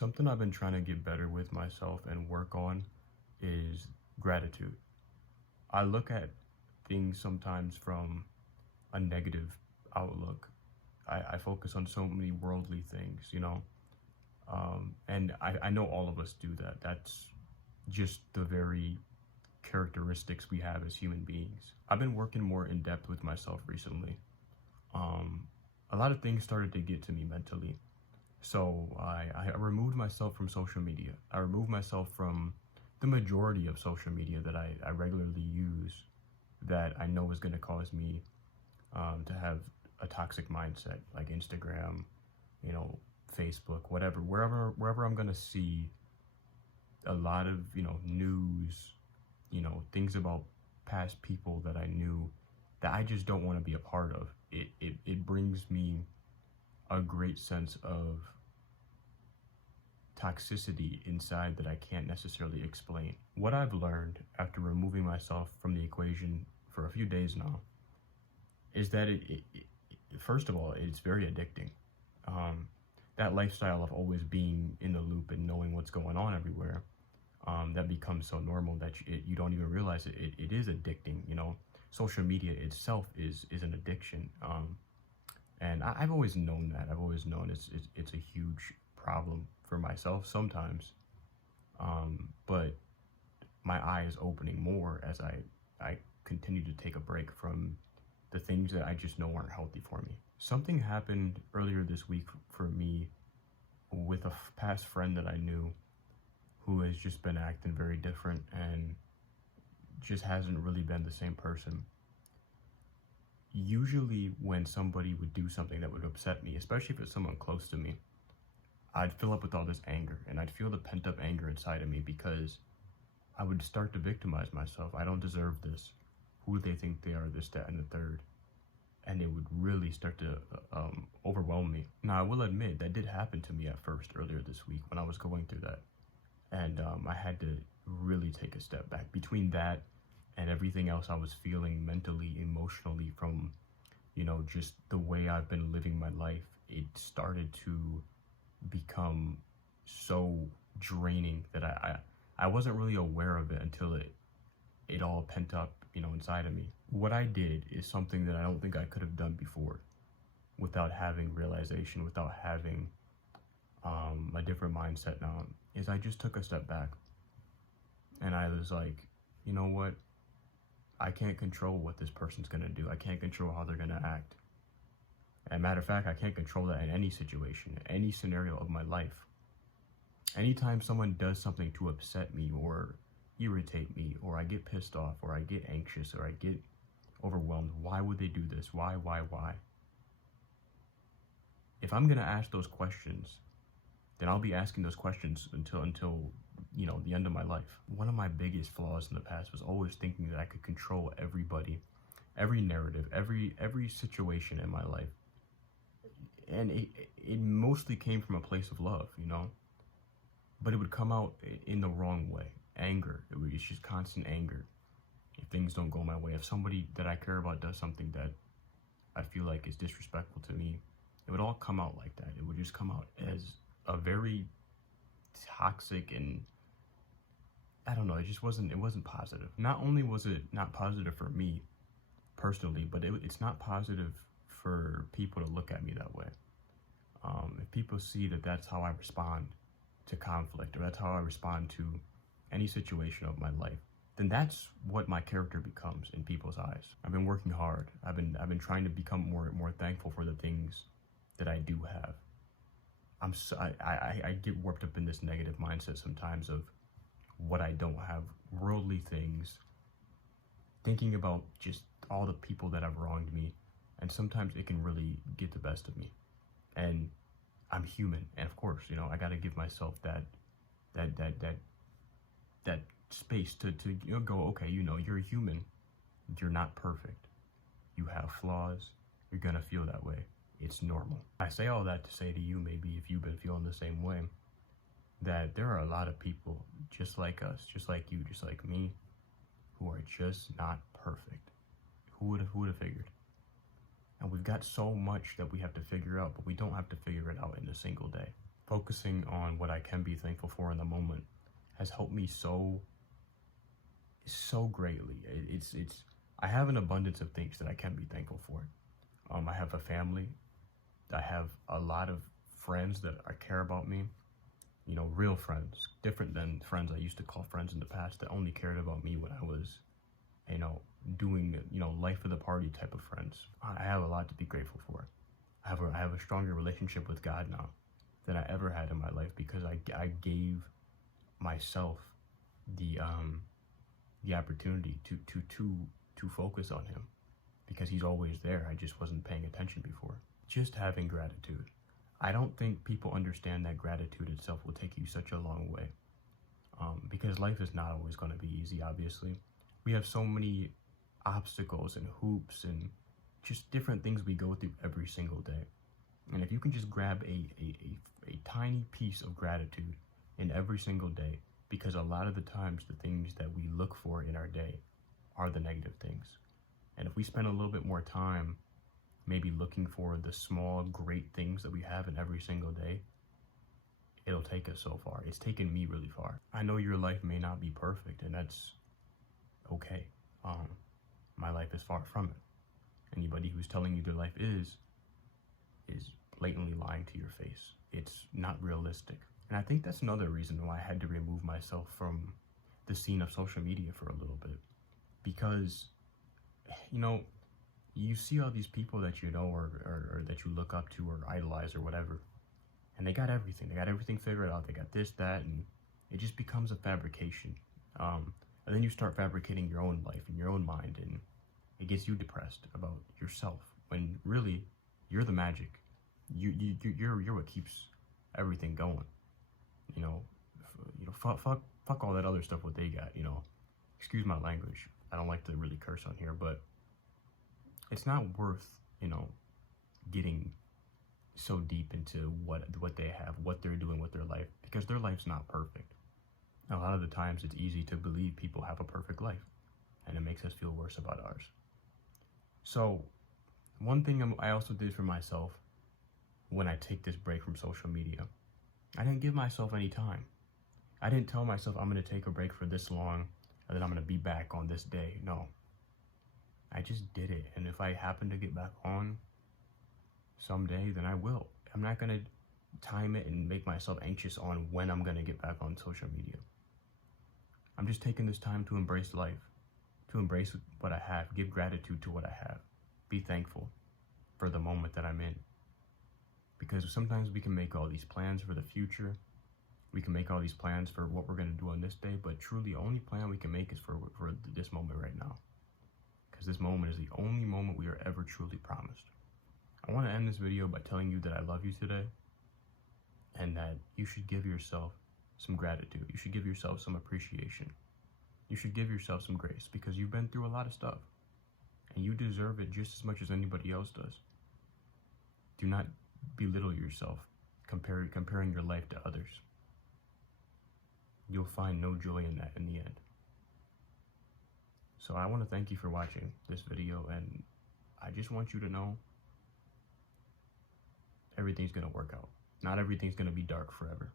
Something I've been trying to get better with myself and work on is gratitude. I look at things sometimes from a negative outlook. I focus on so many worldly things, and I know all of us do that. That's just the very characteristics we have as human beings. I've been working more in depth with myself recently. Um, a lot of things started to get to me mentally. So I removed myself from social media. I removed myself from the majority of social media that I regularly use that I know is going to cause me to have a toxic mindset, like Instagram, you know, Facebook, whatever, wherever I'm going to see a lot of, news, things about past people that I knew that I just don't want to be a part of. It brings me a great sense of toxicity inside that I can't necessarily explain. What I've learned after removing myself from the equation for a few days now is that first of all, it's very addicting. That lifestyle of always being in the loop and knowing what's going on everywhere, that becomes so normal that you don't even realize it is addicting. Social media itself is an addiction. And I've always known that. I've always known it's a huge problem for myself sometimes. But my eye is opening more as I continue to take a break from the things that I just know aren't healthy for me. Something happened earlier this week for me with a past friend that I knew who has just been acting very different and just hasn't really been the same person. Usually when somebody would do something that would upset me, especially if it's someone close to me, I'd fill up with all this anger and I'd feel the pent up anger inside of me because I would start to victimize myself. I don't deserve this. Who do they think they are, this, that, and the third? And it would really start to overwhelm me. Now, I will admit that did happen to me at first earlier this week when I was going through that. And I had to really take a step back. Between that and everything else I was feeling mentally, emotionally from, just the way I've been living my life, it started to become so draining that I wasn't really aware of it until it all pent up, inside of me. What I did is something that I don't think I could have done before without having realization, without having a different mindset now, is I just took a step back and I was like, you know what? I can't control what this person's gonna do. I can't control how they're gonna act. And matter of fact, I can't control that in any situation, any scenario of my life. Anytime someone does something to upset me or irritate me, or I get pissed off, or I get anxious, or I get overwhelmed, why would they do this? Why? If I'm gonna ask those questions, then I'll be asking those questions until the end of my life. One of my biggest flaws in the past was always thinking that I could control everybody, every narrative, every situation in my life. And it mostly came from a place of love, but it would come out in the wrong way. Anger, it's just constant anger. If things don't go my way, if somebody that I care about does something that I feel like is disrespectful to me, it would all come out like that. It would just come out as a very toxic, and I don't know, it wasn't positive. Not only was it not positive for me personally, but it's not positive for people to look at me that way. If people see that that's how I respond to conflict, or that's how I respond to any situation of my life, then that's what my character becomes in people's eyes. I've been working hard. I've been trying to become more thankful for the things that I do have. I get warped up in this negative mindset sometimes of what I don't have, worldly things, thinking about just all the people that have wronged me, and sometimes it can really get the best of me. And I'm human, and of course, I got to give myself that space to go, okay, you're a human, you're not perfect, you have flaws, you're gonna feel that way. It's normal. I say all that to say to you, maybe if you've been feeling the same way, that there are a lot of people just like us, just like you, just like me, who are just not perfect. Who would have figured? And we've got so much that we have to figure out, but we don't have to figure it out in a single day. focusing on what I can be thankful for in the moment has helped me so greatly. I have an abundance of things that I can be thankful for. I have a family. I have a lot of friends that I care about me. You know, real friends, different than friends I used to call friends in the past that only cared about me when I was, you know, doing, you know, life of the party type of friends. I have a lot to be grateful for. I have a stronger relationship with God now than I ever had in my life because I gave myself the opportunity to focus on him because he's always there. I just wasn't paying attention before. Just having gratitude. I don't think people understand that gratitude itself will take you such a long way, because life is not always going to be easy, obviously. We have so many obstacles and hoops and just different things we go through every single day. And if you can just grab a tiny piece of gratitude in every single day, because a lot of the times the things that we look for in our day are the negative things. And if we spend a little bit more time maybe looking for the small, great things that we have in every single day, it'll take us so far. It's taken me really far. I know your life may not be perfect, and that's okay. My life is far from it. Anybody who's telling you their life is blatantly lying to your face. It's not realistic. And I think that's another reason why I had to remove myself from the scene of social media for a little bit. Because, you know, you see all these people that you know or that you look up to or idolize or whatever, and they got everything. They got everything figured out. They got this, that, and it just becomes a fabrication. And then you start fabricating your own life in your own mind, and it gets you depressed about yourself when really you're the magic. You're what keeps everything going. You know, fuck all that other stuff what they got. You know, excuse my language. I don't like to really curse on here, but it's not worth, you know, getting so deep into what they have, what they're doing with their life, because their life's not perfect. A lot of the times it's easy to believe people have a perfect life, and it makes us feel worse about ours. So one thing I also did for myself when I take this break from social media, I didn't give myself any time. I didn't tell myself I'm going to take a break for this long and then I'm going to be back on this day. No. I just did it, and if I happen to get back on someday, then I will. I'm not going to time it and make myself anxious on when I'm going to get back on social media. I'm just taking this time to embrace life, to embrace what I have, give gratitude to what I have, be thankful for the moment that I'm in. Because sometimes we can make all these plans for the future, we can make all these plans for what we're going to do on this day, but truly the only plan we can make is for this moment right now. Because this moment is the only moment we are ever truly promised. I want to end this video by telling you that I love you today, and that you should give yourself some gratitude. You should give yourself some appreciation. You should give yourself some grace, because you've been through a lot of stuff, and you deserve it just as much as anybody else does. Do not belittle yourself, comparing your life to others. You'll find no joy in that in the end. So I want to thank you for watching this video, and I just want you to know everything's going to work out. Not everything's going to be dark forever.